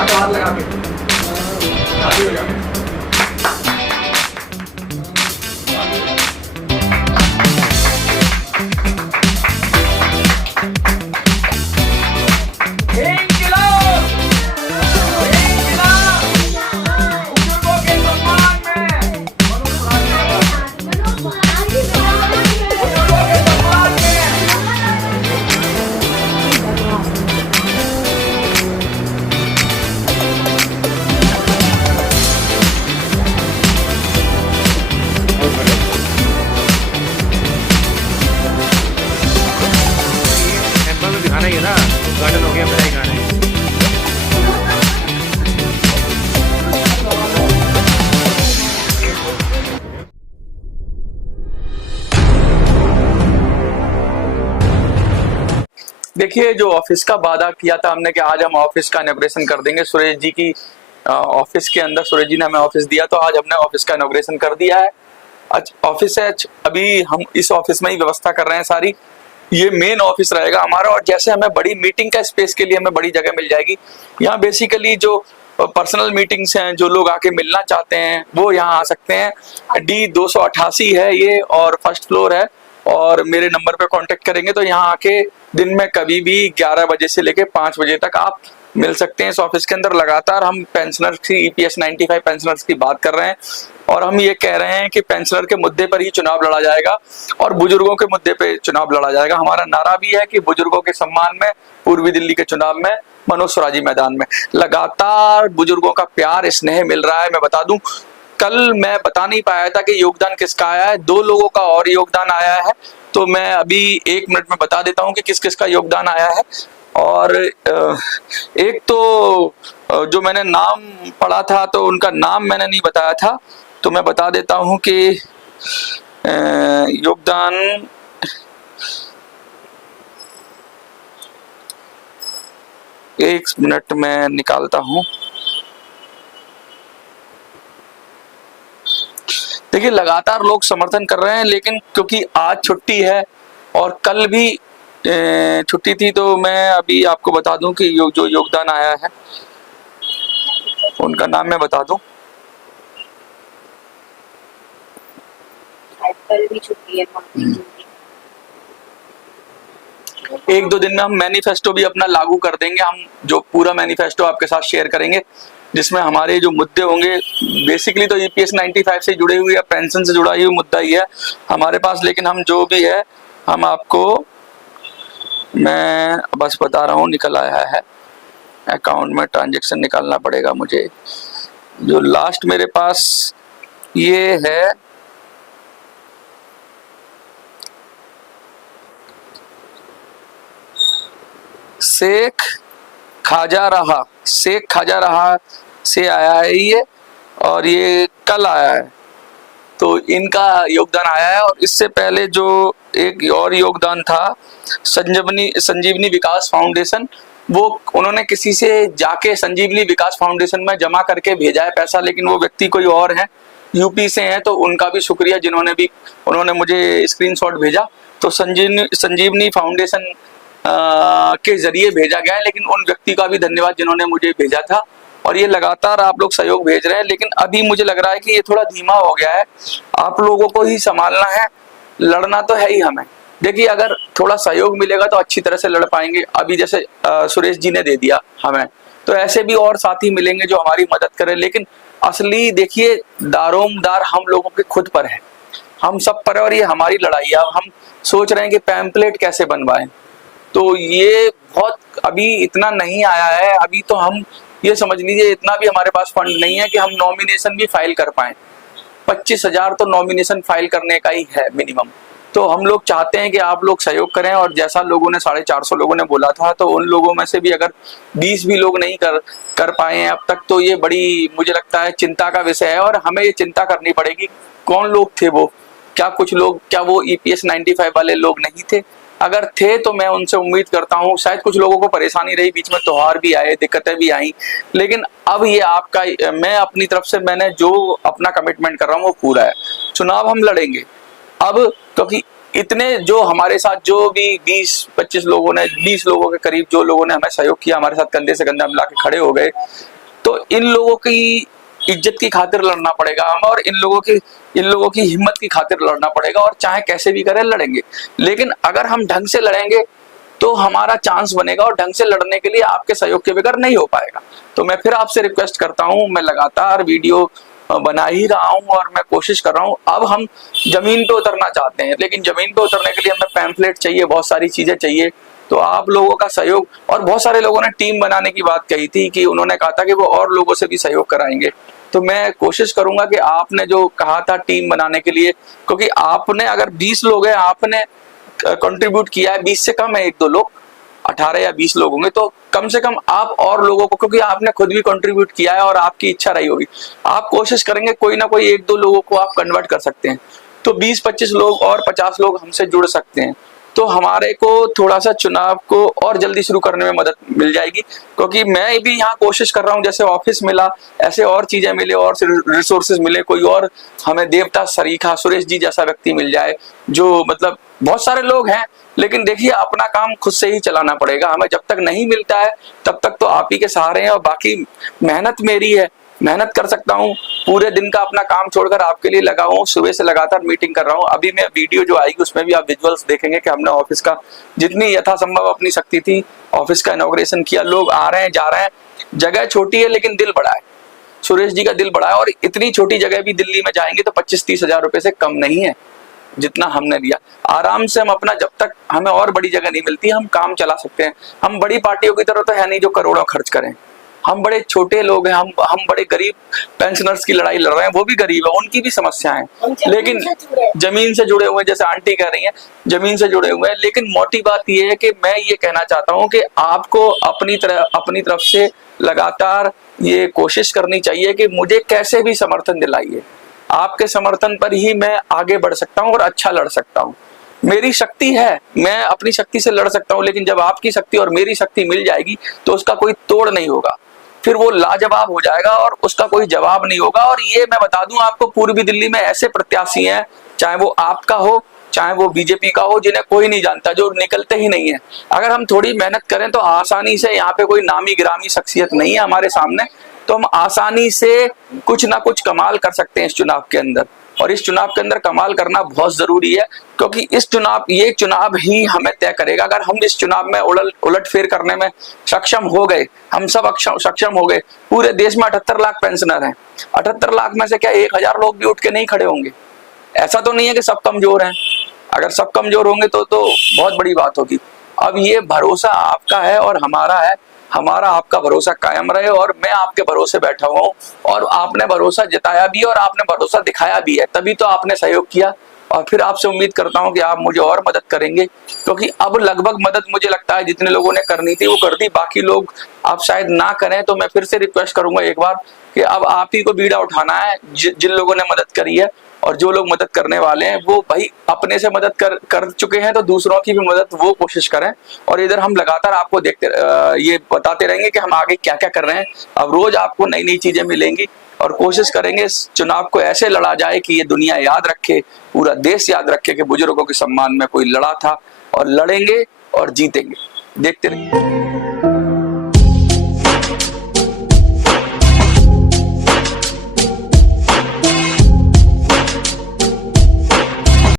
हाथ लगा के आगे हो जाओ। दिखाना ही है ना, गार्डन हो गया मेरा ही गाना है। देखिए, जो ऑफिस का वादा किया था हमने कि आज हम ऑफिस का इनॉग्रेशन कर देंगे, सुरेश जी की ऑफिस के अंदर सुरेश जी ने हमें ऑफिस दिया, तो आज हमने ऑफिस का इनॉग्रेशन कर दिया है। ऑफिस है, अभी हम इस ऑफिस में ही व्यवस्था कर रहे हैं सारी। ये मेन ऑफिस रहेगा हमारा, और जैसे हमें बड़ी मीटिंग का स्पेस के लिए हमें बड़ी जगह मिल जाएगी। यहाँ बेसिकली जो पर्सनल मीटिंग्स हैं, जो लोग आके मिलना चाहते हैं वो यहाँ आ सकते हैं। D288 है ये, और फर्स्ट फ्लोर है। और मेरे नंबर पे कांटेक्ट करेंगे तो यहाँ आके दिन में कभी भी 11 बजे से लेके 5 बजे तक आप मिल सकते हैं। इस ऑफिस के अंदर लगातार हम पेंशनर्स की, EPS 95 पेंशनर्स की बात कर रहे हैं, और हम ये कह रहे हैं कि पेंशनर के मुद्दे पर ही चुनाव लड़ा जाएगा और बुजुर्गों के मुद्दे पे चुनाव लड़ा जाएगा। हमारा नारा भी है कि बुजुर्गों के सम्मान में पूर्वी दिल्ली के चुनाव में मनोज स्वराजी मैदान में। लगातार बुजुर्गों का प्यार, स्नेह मिल रहा है। मैं बता दूं, कल मैं बता नहीं पाया था कि योगदान किसका आया है, 2 लोगों का और योगदान आया है, तो मैं अभी 1 मिनट में बता देता हूं कि किस किस का योगदान आया है। और एक तो जो मैंने नाम पढ़ा था तो उनका नाम मैंने नहीं बताया था, तो मैं बता देता हूं कि योगदान एक मिनट में निकालता हूं। देखिए, लगातार लोग समर्थन कर रहे हैं, लेकिन क्योंकि आज छुट्टी है और कल भी छुट्टी थी, तो मैं अभी आपको बता दूं कि जो योगदान आया है उनका नाम मैं बता दूं। कल भी छुट्टी है। 1-2 दिन में हम मैनिफेस्टो भी अपना लागू कर देंगे। हम जो पूरा मैनिफेस्टो आपके साथ शेयर करेंगे, जिसमें हमारे जो मुद्दे होंगे, बेसिकली तो EPS 95 से जुड़े हुए या पेंशन से जुड़ा हुआ मुद्दा ही है हमारे पास, लेकिन हम जो भी है हम आपको, मैं बस बता रहा हूँ, निकल आया है अकाउंट में, ट्रांजैक्शन निकालना पड़ेगा मुझे। जो लास्ट मेरे पास ये है, शेख खाजा रहा से आया है ये, और ये कल आया है, तो इनका योगदान आया है। और इससे पहले जो एक और योगदान था, संजीवनी विकास फाउंडेशन, वो उन्होंने किसी से जाके संजीवनी विकास फाउंडेशन में जमा करके भेजा है पैसा, लेकिन वो व्यक्ति कोई और है, यूपी से हैं, तो उनका भी शुक्रिया, उन्होंने मुझे स्क्रीनशॉट भेजा। तो संजीवनी फाउंडेशन के जरिए भेजा गया है, लेकिन उन व्यक्ति का भी धन्यवाद जिन्होंने मुझे भेजा था। और ये लगातार आप लोग सहयोग भेज रहे हैं, लेकिन अभी मुझे लग रहा है कि ये थोड़ा धीमा हो गया है। आप लोगों को ही संभालना है, लड़ना तो है ही हमें। देखिए, अगर थोड़ा सहयोग मिलेगा तो अच्छी तरह से लड़ पाएंगे। अभी जैसे सुरेश जी ने दे दिया हमें, तो ऐसे भी और साथी मिलेंगे जो हमारी मदद करें। लेकिन असली देखिए, दारोमदार हम लोगों के खुद पर है, हम सब पर है, और ये हमारी लड़ाई है। अब हम सोच रहे हैं कि पैम्पलेट कैसे बनवाएं, तो ये बहुत अभी इतना नहीं आया है। अभी तो हम ये समझ लीजिए, इतना भी हमारे पास फंड नहीं है कि हम नॉमिनेशन भी फाइल कर पाए। 25,000 तो नॉमिनेशन फाइल करने का ही है मिनिमम। तो हम लोग चाहते हैं कि आप लोग सहयोग करें, और जैसा लोगों ने 450 लोगों ने बोला था, तो उन लोगों में से भी अगर 20 भी लोग नहीं कर पाए हैं अब तक, तो ये बड़ी, मुझे लगता है, चिंता का विषय है। और हमें ये चिंता करनी पड़ेगी, कौन लोग थे वो, क्या कुछ लोग, क्या वो EPS 95 वाले लोग नहीं थे? अगर थे तो मैं उनसे उम्मीद करता हूँ, शायद कुछ लोगों को परेशानी रही, बीच में त्योहार भी आए, दिक्कतें भी आई, लेकिन अब ये आपका, मैं अपनी तरफ से मैंने जो अपना कमिटमेंट कर रहा हूँ वो पूरा है। चुनाव हम लड़ेंगे अब, क्योंकि इतने जो हमारे साथ जो भी 20-25 लोगों ने, 20 लोगों के करीब जो लोगों ने हमें सहयोग किया, हमारे साथ कंधे से कंधा मिला के खड़े हो गए, तो इन लोगों की इज्जत की खातिर लड़ना पड़ेगा हमें, और इन लोगों की हिम्मत की खातिर लड़ना पड़ेगा, और चाहे कैसे भी करें लड़ेंगे। लेकिन अगर हम ढंग से लड़ेंगे तो हमारा चांस बनेगा, और ढंग से लड़ने के लिए आपके सहयोग के बगैर नहीं हो पाएगा। तो मैं फिर आपसे रिक्वेस्ट करता हूं, मैं लगातार वीडियो बना ही रहा हूं और मैं कोशिश कर रहा हूं। अब हम जमीन पे उतरना चाहते हैं, लेकिन जमीन पे उतरने के लिए हमें पैम्फलेट चाहिए, बहुत सारी चीजें चाहिए। तो आप लोगों का सहयोग, और बहुत सारे लोगों ने टीम बनाने की बात कही थी कि उन्होंने कहा था कि वो और लोगों से भी सहयोग कराएंगे। तो मैं कोशिश करूंगा कि आपने जो कहा था टीम बनाने के लिए, क्योंकि आपने अगर 20 लोग हैं, आपने कंट्रीब्यूट किया है, 20 से कम है 1-2 लोग, 18 या 20 लोग होंगे, तो कम से कम आप और लोगों को, क्योंकि आपने खुद भी कंट्रीब्यूट किया है और आपकी इच्छा रही होगी, आप कोशिश करेंगे कोई ना कोई 1-2 लोगों को आप कन्वर्ट कर सकते हैं। तो 20-25 लोग और 50 लोग हमसे जुड़ सकते हैं, तो हमारे को थोड़ा सा चुनाव को और जल्दी शुरू करने में मदद मिल जाएगी। क्योंकि मैं भी यहाँ कोशिश कर रहा हूँ, जैसे ऑफिस मिला ऐसे और चीजें मिले, और रिसोर्सेज मिले, कोई और हमें देवता सरीखा सुरेश जी जैसा व्यक्ति मिल जाए, जो मतलब बहुत सारे लोग हैं, लेकिन देखिए अपना काम खुद से ही चलाना पड़ेगा हमें। जब तक नहीं मिलता है तब तक तो आप ही के सहारे हैं, और बाकी मेहनत मेरी है, मेहनत कर सकता हूँ, पूरे दिन का अपना काम छोड़कर आपके लिए लगा हूँ, सुबह से लगातार मीटिंग कर रहा हूँ। अभी मैं वीडियो जो आएगी उसमें भी आप विजुअल्स देखेंगे कि हमने ऑफिस का जितनी यथासंभव अपनी शक्ति थी ऑफिस का इनॉग्रेशन किया। लोग आ रहे हैं जा रहे हैं, जगह छोटी है लेकिन दिल बड़ा है, सुरेश जी का दिल बड़ा है, और इतनी छोटी जगह भी दिल्ली में जाएंगे तो 25-30 हजार रुपए से कम नहीं है जितना हमने दिया। आराम से हम अपना, जब तक हमें और बड़ी जगह नहीं मिलती, हम काम चला सकते हैं। हम बड़ी पार्टियों की तरह तो है नहीं जो करोड़ों खर्च करें, हम बड़े छोटे लोग हैं, हम बड़े गरीब पेंशनर्स की लड़ाई लड़ रहे हैं, वो भी गरीब है, उनकी भी समस्याएं हैं, लेकिन जमीन से जुड़े हुए, जैसे आंटी कह रही हैं जमीन से जुड़े हुए हैं। लेकिन मोटी बात ये है कि मैं ये कहना चाहता हूं कि आपको अपनी तरफ से लगातार ये कोशिश करनी चाहिए कि मुझे कैसे भी समर्थन दिलाइए, आपके समर्थन पर ही मैं आगे बढ़ सकता हूं और अच्छा लड़ सकता हूं। मेरी शक्ति है, मैं अपनी शक्ति से लड़ सकता हूं, लेकिन जब आपकी शक्ति और मेरी शक्ति मिल जाएगी तो उसका कोई तोड़ नहीं होगा, फिर वो लाजवाब हो जाएगा और उसका कोई जवाब नहीं होगा। और ये मैं बता दूं आपको, पूर्वी दिल्ली में ऐसे प्रत्याशी हैं, चाहे वो आपका हो चाहे वो बीजेपी का हो, जिन्हें कोई नहीं जानता, जो निकलते ही नहीं है। अगर हम थोड़ी मेहनत करें तो आसानी से, यहाँ पे कोई नामी गिरामी शख्सियत नहीं है हमारे सामने, तो हम आसानी से कुछ ना कुछ कमाल कर सकते हैं इस चुनाव के अंदर। और इस चुनाव के अंदर कमाल करना बहुत जरूरी है, क्योंकि ये चुनाव ही हमें तय करेगा। अगर हम इस चुनाव में उलटफेर करने में सक्षम हो गए, हम सब सक्षम हो गए, पूरे देश में 78 लाख पेंशनर हैं, 78 लाख में से क्या 1000 लोग भी उठ के नहीं खड़े होंगे? ऐसा तो नहीं है कि सब कमजोर हैं, अगर सब कमजोर होंगे तो बहुत बड़ी बात होगी। अब ये भरोसा आपका है और हमारा है, हमारा आपका भरोसा कायम रहे, और मैं आपके भरोसे बैठा हुआ हूँ, और आपने भरोसा जताया भी और आपने भरोसा दिखाया भी है, तभी तो आपने सहयोग किया। और फिर आपसे उम्मीद करता हूँ कि आप मुझे और मदद करेंगे, क्योंकि अब लगभग मदद मुझे लगता है जितने लोगों ने करनी थी वो कर दी, बाकी लोग आप शायद ना करें। तो मैं फिर से रिक्वेस्ट करूंगा एक बार कि अब आप ही को बीड़ा उठाना है, जिन लोगों ने मदद करी है, और जो लोग मदद करने वाले हैं वो भाई अपने से मदद कर चुके हैं, तो दूसरों की भी मदद वो कोशिश करें। और इधर हम लगातार आपको ये बताते रहेंगे कि हम आगे क्या क्या कर रहे हैं। अब रोज आपको नई नई चीजें मिलेंगी, और कोशिश करेंगे इस चुनाव को ऐसे लड़ा जाए कि ये दुनिया याद रखे, पूरा देश याद रखे कि बुजुर्गों के सम्मान में कोई लड़ा था, और लड़ेंगे और जीतेंगे। देखते रहिए।